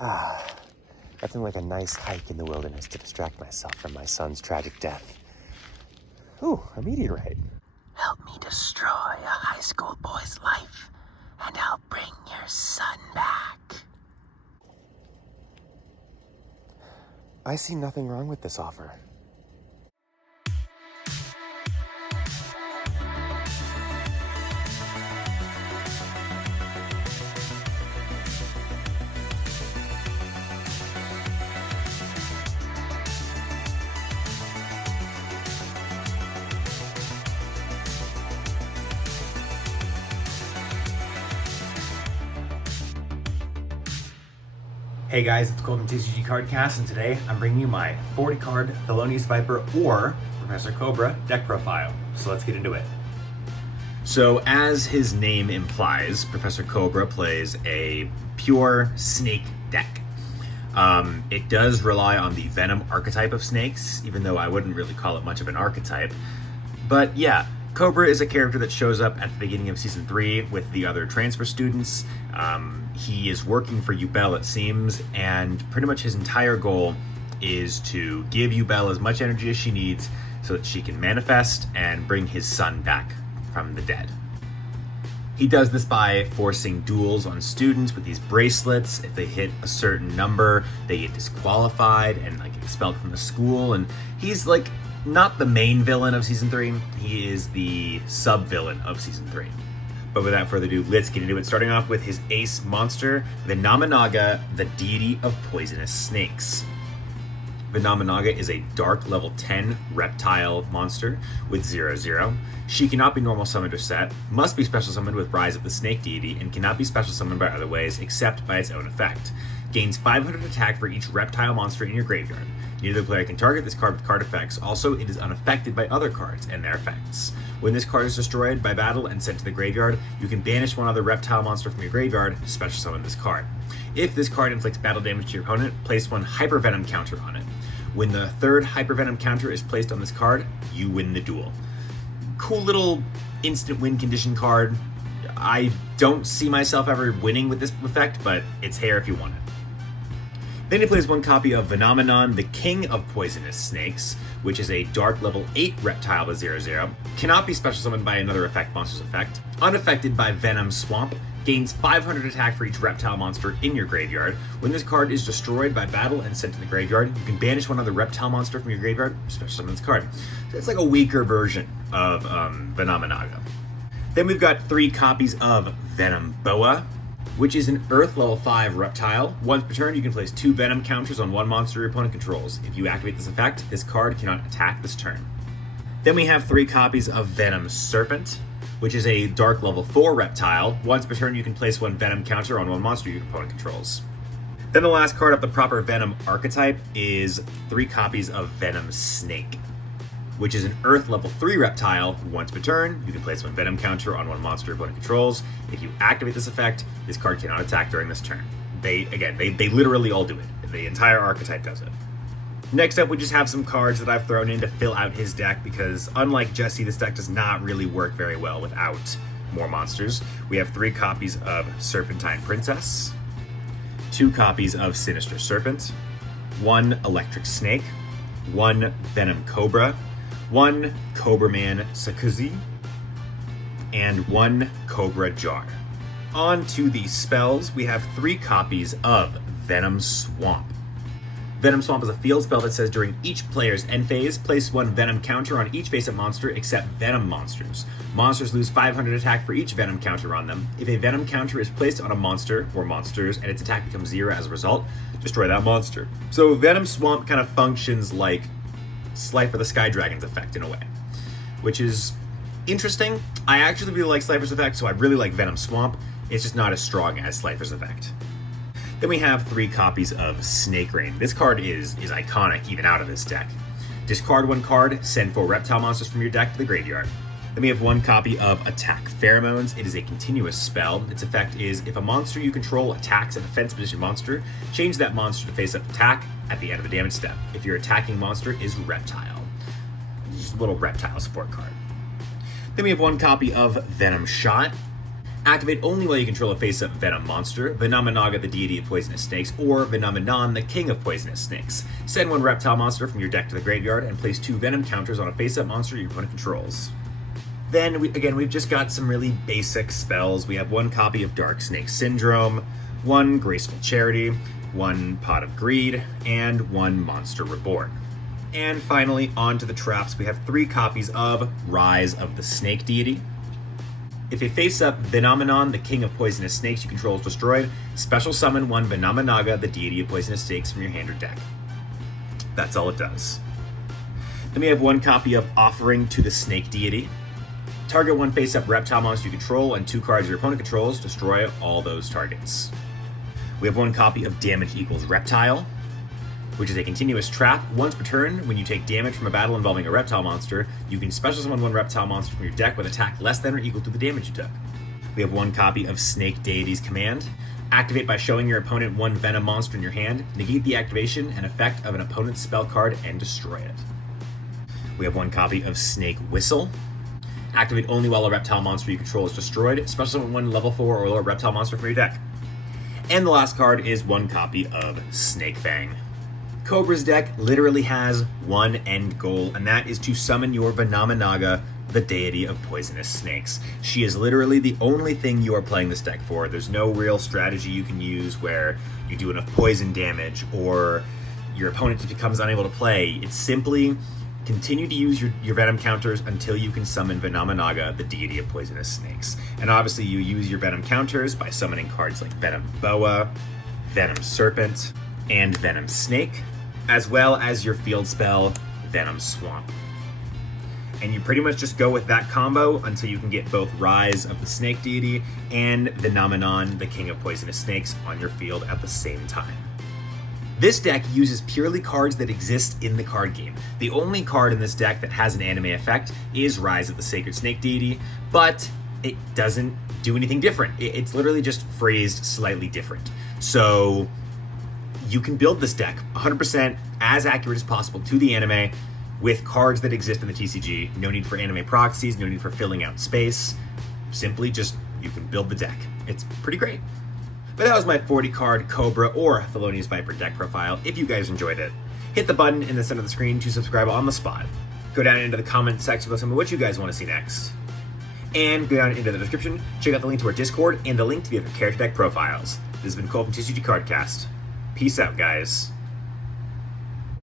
Nothing like a nice hike in the wilderness to distract myself from my son's tragic death. Ooh, a meteorite. Help me destroy a high school boy's life, and I'll bring your son back. I see nothing wrong with this offer. Hey guys, it's Golden TCG Cardcast, and today I'm bringing you my 40-card Thelonious Viper or Professor Cobra deck profile. So let's get into it. So as his name implies, Professor Cobra plays a pure snake deck. It does rely on the Venom archetype of snakes, even though I wouldn't really call it much of an archetype. But yeah, Cobra is a character that shows up at the beginning of Season 3 with the other transfer students. He is working for Yubel, it seems, and pretty much his entire goal is to give Yubel as much energy as she needs so that she can manifest and bring his son back from the dead. He does this by forcing duels on students with these bracelets. If they hit a certain number, they get disqualified and expelled from the school. And he's not the main villain of Season 3, he is the sub-villain of Season 3. But without further ado, let's get into it, starting off with his ace monster, Venomous, the deity of poisonous snakes. Venomous is a dark level 10 reptile monster with 0/0. She cannot be normal summoned or set, must be special summoned with Rise of the Snake deity, and cannot be special summoned by other ways except by its own effect. Gains 500 attack for each reptile monster in your graveyard. Neither player can target this card with card effects. Also, it is unaffected by other cards and their effects. When this card is destroyed by battle and sent to the graveyard, you can banish one other reptile monster from your graveyard, special summon this card. If this card inflicts battle damage to your opponent, place one Hyper Venom counter on it. When the third Hyper Venom counter is placed on this card, you win the duel. Cool little instant win condition card. I don't see myself ever winning with this effect, but it's hair if you want it. Then he plays one copy of Venomous, the king of poisonous snakes, which is a dark level 8 reptile with 0/0. Cannot be special summoned by another effect monster's effect. Unaffected by Venom Swamp. Gains 500 attack for each reptile monster in your graveyard. When this card is destroyed by battle and sent to the graveyard, you can banish one other reptile monster from your graveyard, special summon this card. So it's like a weaker version of Venomous. Then we've got 3 copies of Venom Boa, which is an Earth level 5 reptile. Once per turn, you can place 2 Venom counters on one monster your opponent controls. If you activate this effect, this card cannot attack this turn. Then we have 3 copies of Venom Serpent, which is a dark level 4 reptile. Once per turn, you can place 1 Venom counter on one monster your opponent controls. Then the last card of the proper Venom archetype is 3 copies of Venom Snake, which is an Earth level 3 reptile. Once per turn, you can place 1 Venom counter on one monster your opponent controls. If you activate this effect, this card cannot attack during this turn. They literally all do it. The entire archetype does it. Next up, we just have some cards that I've thrown in to fill out his deck because, unlike Jesse, this deck does not really work very well without more monsters. We have 3 copies of Serpentine Princess, 2 copies of Sinister Serpent, 1 Electric Snake, 1 Venom Cobra, 1 Cobra Man Sakuzi, and 1 Cobra Jar. On to the spells, we have 3 copies of Venom Swamp. Venom Swamp is a field spell that says during each player's end phase, place 1 Venom counter on each face-up monster except Venom monsters. Monsters lose 500 attack for each Venom counter on them. If a Venom counter is placed on a monster or monsters and its attack becomes 0 as a result, destroy that monster. So Venom Swamp kind of functions like Slifer the Sky Dragon's effect in a way, which is interesting. I actually really like Slifer's effect, so I really like Venom Swamp. It's just not as strong as Slifer's effect. Then we have 3 copies of Snake Rain. This card is iconic even out of this deck. Discard 1 card, send 4 reptile monsters from your deck to the graveyard. Then we have 1 copy of Attack Pheromones. It is a continuous spell. Its effect is if a monster you control attacks a defense position monster, change that monster to face-up attack at the end of the damage step. If your attacking monster is reptile. Just a little reptile support card. Then we have 1 copy of Venom Shot. Activate only while you control a face-up Venom monster, Venomanaga, the deity of poisonous snakes, or Venomenon, the king of poisonous snakes. Send 1 reptile monster from your deck to the graveyard and place 2 Venom counters on a face-up monster your opponent controls. Then, we've just got some really basic spells. We have 1 copy of Dark Snake Syndrome, 1 Graceful Charity, 1 Pot of Greed, and 1 Monster Reborn. And finally, on to the traps, we have 3 copies of Rise of the Snake Deity. If a face-up Venomenon, the king of poisonous snakes you control is destroyed, special summon 1 Venomenaga, the deity of poisonous snakes, from your hand or deck. That's all it does. Then we have 1 copy of Offering to the Snake Deity. Target 1 face-up reptile monster you control and 2 cards your opponent controls, destroy all those targets. We have 1 copy of Damage Equals Reptile, which is a continuous trap. Once per turn, when you take damage from a battle involving a reptile monster, you can special summon 1 reptile monster from your deck with attack less than or equal to the damage you took. We have 1 copy of Snake Deity's Command. Activate by showing your opponent 1 Venom monster in your hand, negate the activation and effect of an opponent's spell card, and destroy it. We have 1 copy of Snake Whistle. Activate only while a reptile monster you control is destroyed. Special summon 1 level 4 or lower reptile monster from your deck. And the last card is 1 copy of Snake Fang. Cobra's deck literally has 1 end goal, and that is to summon your Venomenaga, the deity of poisonous snakes. She is literally the only thing you are playing this deck for. There's no real strategy you can use where you do enough poison damage or your opponent just becomes unable to play. It's simply continue to use your Venom counters until you can summon Venomenaga, the deity of poisonous snakes. And obviously you use your Venom counters by summoning cards like Venom Boa, Venom Serpent, and Venom Snake, as well as your field spell, Venom Swamp. And you pretty much just go with that combo until you can get both Rise of the Snake Deity and Venomenon, the king of poisonous snakes, on your field at the same time. This deck uses purely cards that exist in the card game. The only card in this deck that has an anime effect is Rise of the Sacred Snake Deity, but it doesn't do anything different. It's literally just phrased slightly different. So you can build this deck 100% as accurate as possible to the anime with cards that exist in the TCG. No need for anime proxies, no need for filling out space. Simply just, you can build the deck. It's pretty great. But that was my 40 card Cobra or Thelonious Viper deck profile. If you guys enjoyed it, hit the button in the center of the screen to subscribe on the spot. Go down into the comment section about some of what you guys want to see next. And go down into the description, check out the link to our Discord and the link to the other character deck profiles. This has been Cole from TCG Cardcast. Peace out, guys.